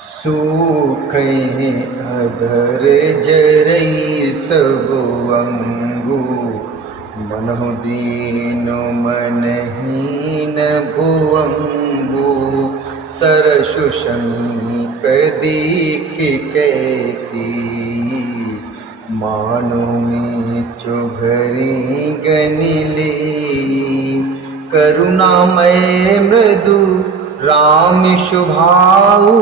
सूखई अधर जरई सब अंगु, मनहु दीन मनहीन भुअंगु। सरसु समीप दीख कैकी, मानो मीचु घरी गनिले। करुणामय मृदु राम शुभाऊ,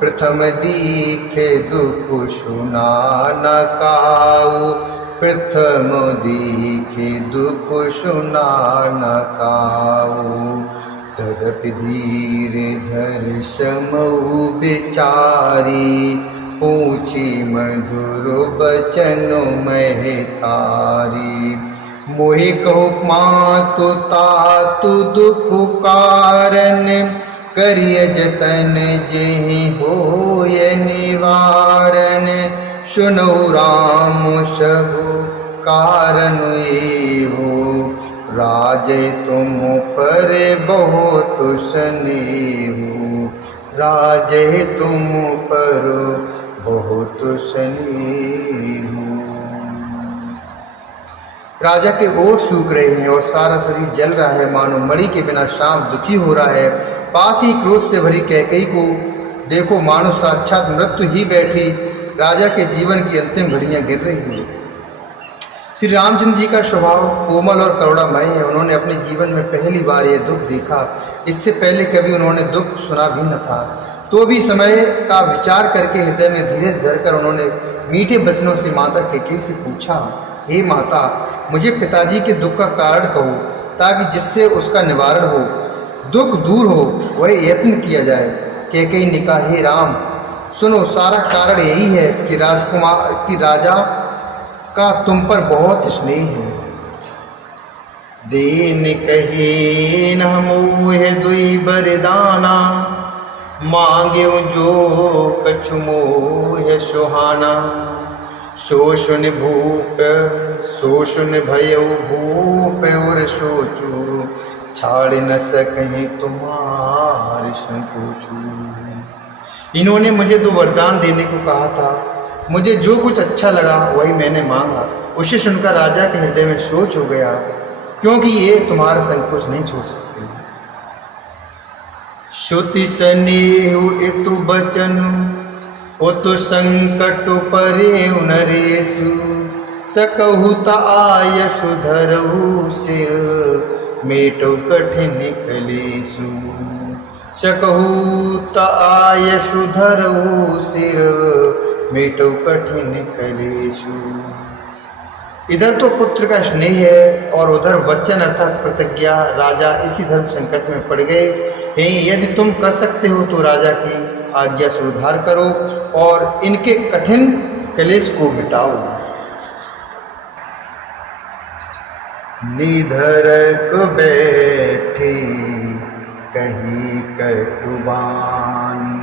प्रथम दीखे दुख सुना न काऊ। प्रथम दीखे दुख सुना न काऊ। तदपि धीर धर समऊ बिचारी, पूछी मधुर बचन महतारी। मोहि कहु मातु तातु दुख कारण, करिय जतन जेहि होय निवारण। सुनौ राम सबु कारण एहो, राजे तुम पर बहुत स्नेहो। राजे तुम पर बहुत स्नेहो। राजा के ओठ सूख रहे हैं और सारा शरीर जल रहा है, मानो मणि के बिना श्याम दुखी हो रहा है। पास ही क्रोध से भरी कैकेयी को देखो, मानो साक्षात मृत्यु ही बैठी राजा के जीवन की अंतिम घड़ियां गिर रही हैं। श्री रामचंद्र जी का स्वभाव कोमल और करुणामय है। उन्होंने अपने जीवन में पहली बार यह दुख देखा। इससे पहले कभी उन्होंने दुख सुना भी न था। तो भी समय का विचार करके हृदय में धीरज धरकर उन्होंने मीठे वचनों से माता कैकेयी से पूछा, हे माता, मुझे पिताजी के दुख का कारण कहो, ताकि जिससे उसका निवारण हो, दुख दूर हो, वह यत्न किया जाए। कैकेयी ने कहा, हे राम, सुनो, सारा कारण यही है कि राजा का तुम पर बहुत स्नेह है। दीन कहे न मोह दुई बरदाना, मांग्यो जो कछु मोह सुहाना। शोषण भूप शोषण भयउ भूप, और सोचू छाड़ न सकहीं तुम्हारे संकोचू। इन्होंने मुझे दो वरदान देने को कहा था। मुझे जो कुछ अच्छा लगा वही मैंने मांगा। उसे सुनकर राजा के हृदय में सोच हो गया, क्योंकि ये तुम्हारा संकोच नहीं छोड़ सकते। श्रुति स्नेहु इतु बचन, उतु संकट परे नरेशु। सकहु त आयसु धरहु सिर, मेटो कठिन कलेशु। सकहु त आयसु धरहु सिर, मेटो कठिन कलेशु। इधर तो पुत्र का स्नेह है और उधर वचन अर्थात प्रतिज्ञा। राजा इसी धर्म संकट में पड़ गए हैं। यदि तुम कर सकते हो तो राजा की आज्ञा से उद्धार करो और इनके कठिन कलेश को मिटाओ। निधरक बैठी कही कटुबानी,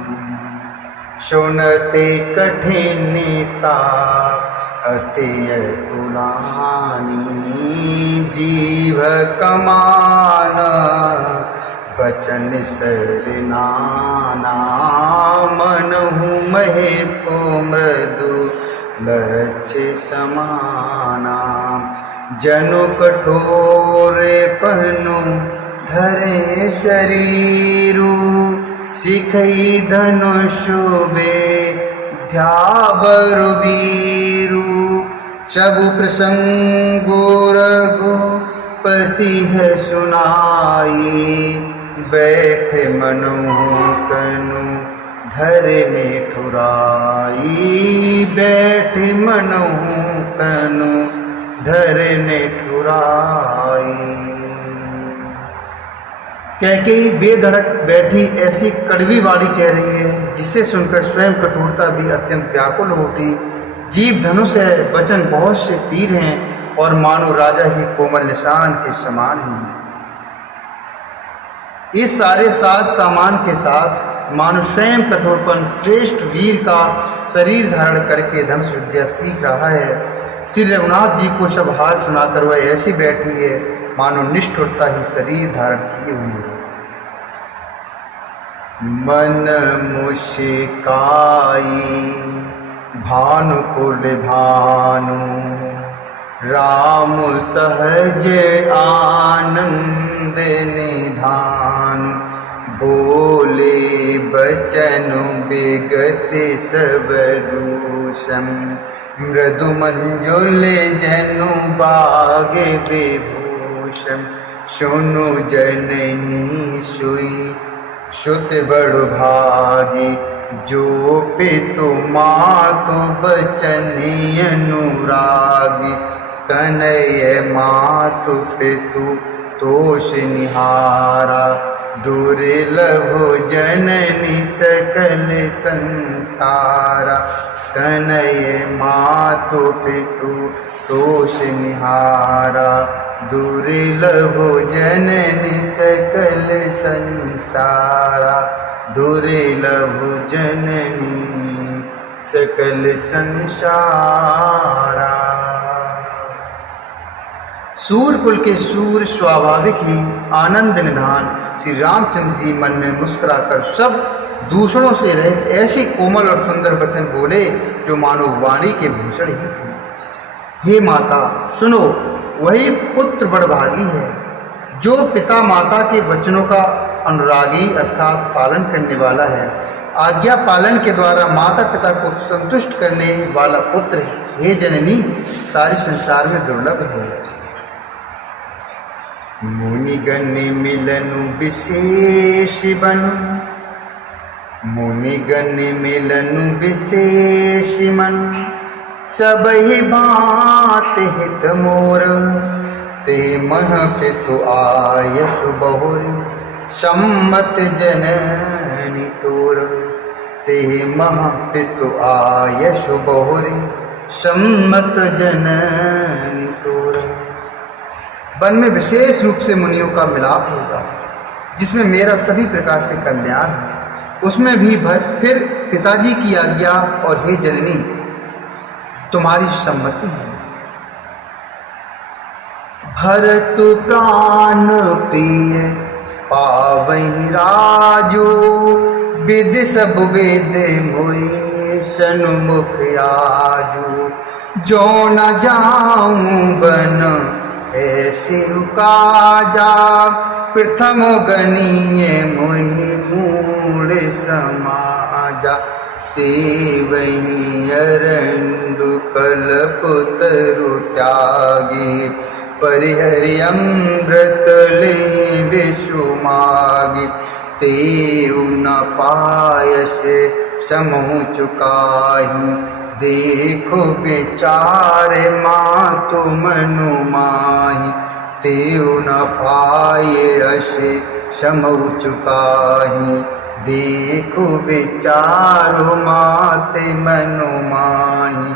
सुनते कठिनता अति तुलानी। जीव कमान बचन सरनाना, मनहु महे को मृदु लक्ष्य समाना। जनु कठोरे पहनु धरे शरीरु, सिखई धनुषु ध्यावरु वीरु। सबु प्रसंगो रघुपति है सुनाई, बैठे मनहु तनु धरने ठुराई। बैठे मनहु तनु धरने ठुराई। कैकेयी बेधड़क बैठी ऐसी कड़वी वाणी कह रही है, जिसे सुनकर स्वयं कठोरता भी अत्यंत व्याकुल हो उठी। जीव धनुष है, वचन बहुत से तीर हैं और मानो राजा ही कोमल निशान के समान हैं। इस सारे साज सामान के साथ मानो स्वयं कठोरपन श्रेष्ठ वीर का शरीर धारण करके धनुष विद्या सीख रहा है। श्री रघुनाथ जी को सब हाल सुनाकर वह ऐसी बैठी है मानो निष्ठुरता ही शरीर धारण किए हुए। मन मुशिकाई भानुकुल भानु, राम सहज आनंद निधान, बोले बचन विगत सब दूषण, मृदु मंजुल जनु बाग विभूषण, सुनु जननी सुई श्रुत बड़ भागी, जो पितु मातु बचन अनुरागी, तनय मातु पितु तोष निहारा, दुर्लभ जननी सकल संसारा, तनय मातु पितु तोष निहारा, दुर्लभ जननी सकल संसारा, दुर्लभ जननी सकल संसारा। सूर कुल के सूर स्वाभाविक ही आनंद निधान श्री रामचंद्र जी मन में मुस्कुराकर सब दूषणों से रहित ऐसे कोमल और सुंदर वचन बोले जो मानो वाणी के भूषण ही थे। हे माता सुनो, वही पुत्र बड़भागी है जो पिता माता के वचनों का अनुरागी अर्थात पालन करने वाला है। आज्ञा पालन के द्वारा माता पिता को संतुष्ट करने वाला पुत्र, हे जननी, सारे संसार में दुर्लभ है। मुनिगण मिलनु विशेष बनु, मुनिगण मिलनु विशेष मन, सबहि भांति हित मोर, ते मह पितु आयस बहुरी, सम्मत जननी तोर, ते मह पितु आयस बहुरी, सम्मत जननी तोर। वन में विशेष रूप से मुनियों का मिलाप होगा, जिसमें मेरा सभी प्रकार से कल्याण है, उसमें भी फिर पिताजी की आज्ञा और हे जननी तुम्हारी सम्मति है। भरतु प्राण प्रिय पावहि राजो, विद सब वेद मोहि सन्मुख आजो, जो न जाऊं बन ऐसे काजा, प्रथम गणीय मोहि मूढ़ समाजा, सेवहि अरंडु कल्प तरु त्यागी, परिहरि अमृत ले विषु मागी, तेउ न पायस समूह चुकाही, देखो विचार मातु मनु माही, तेउ न पाये असे समूह चुकाही, देखो विचारो माते मनु माही,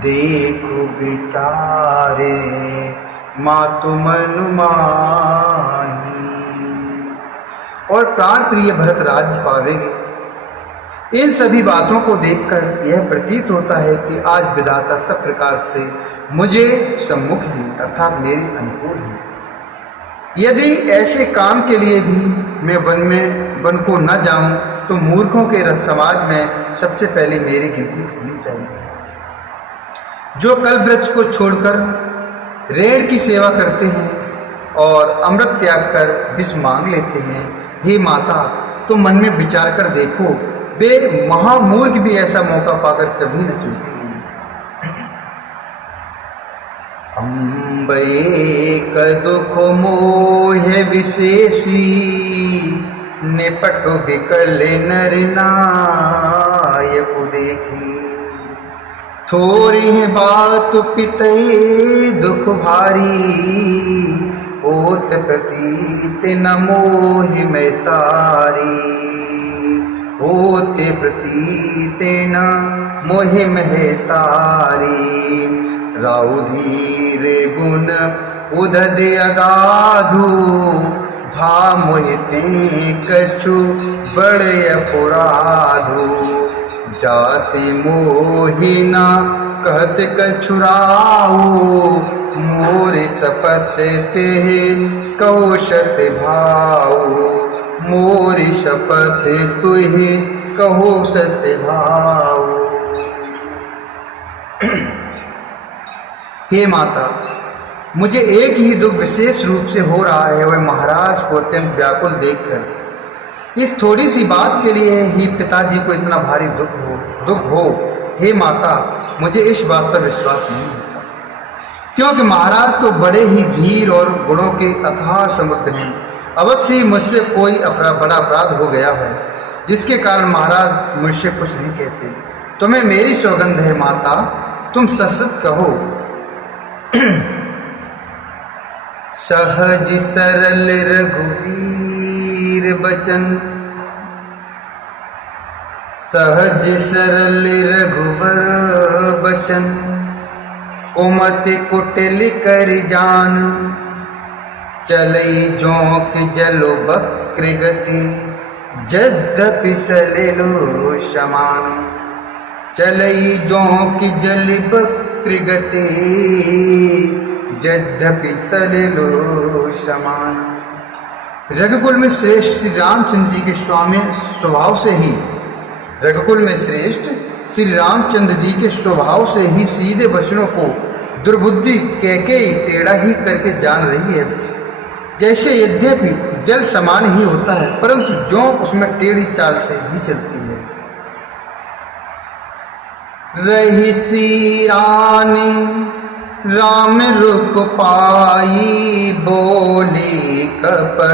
देखो विचारे मातु मनु माही। और प्राण प्रिय भरत राज्य पावेंगे। इन सभी बातों को देखकर यह प्रतीत होता है कि आज विधाता सब प्रकार से मुझे सम्मुख है, अर्थात मेरी अनुकूल है। यदि ऐसे काम के लिए भी मैं वन को न जाऊं तो मूर्खों के समाज में सबसे पहले मेरी गिनती करनी चाहिए। जो कल वृक्ष को छोड़कर रेड़ की सेवा करते हैं और अमृत त्याग कर विष मांग लेते हैं, हे माता तुम मन में विचार कर देखो, वे महामूर्ख भी ऐसा मौका पाकर कभी न चूकेंगे। अम्बे दुख मोह विशेषी, निपट विकल नर नायक देखी, थोड़ी है बात पिते दुख भारी, ओत प्रतीत न मोह में तारी, होते प्रतीत न मोह में तारी, राउ धीर गुण उदद अगाधु, भा मोहिते कछु बड़े अपराधु, जाति मोहिना कहत कछुराऊ, मोर सपत ते कौशत भाऊ, मोरी शपथ तुहि कहो सत्य भाव। हे माता, मुझे एक ही दुख विशेष रूप से हो रहा है, वह महाराज को अत्यंत व्याकुल देखकर। इस थोड़ी सी बात के लिए ही पिताजी को इतना भारी दुख हो। हे माता, मुझे इस बात पर विश्वास नहीं होता, क्योंकि महाराज तो बड़े ही धीर और गुणों के अथाह समुद्र हैं। अवश्य ही मुझसे कोई बड़ा अपराध हो गया है, जिसके कारण महाराज मुझसे कुछ नहीं कहते। तुम्हें मेरी सौगंध है माता, तुम सच कहो। सहज सरल रघुवीर बचन, सहज सरल रघुवर बचन, कुमति कुटिल कर जान, चलई जोंक जलो बक्र गति, यद्यपि सलिलो समान। चलई जोंक जल बक्र गति, यद्यपि सलिलो समान। रघुकुल में श्रेष्ठ श्री रामचंद्र जी के स्वामी स्वभाव से ही, रघुकुल में श्रेष्ठ श्री रामचंद्र जी के स्वभाव से ही सीधे वचनों को दुर्बुद्धि कैकेयी टेढ़ा ही करके जान रही है। जैसे यद्यपि जल समान ही होता है, परंतु जोंक उसमें टेढ़ी चाल से ही चलती है। रही सी रानी राम रुख पाई, बोली कपट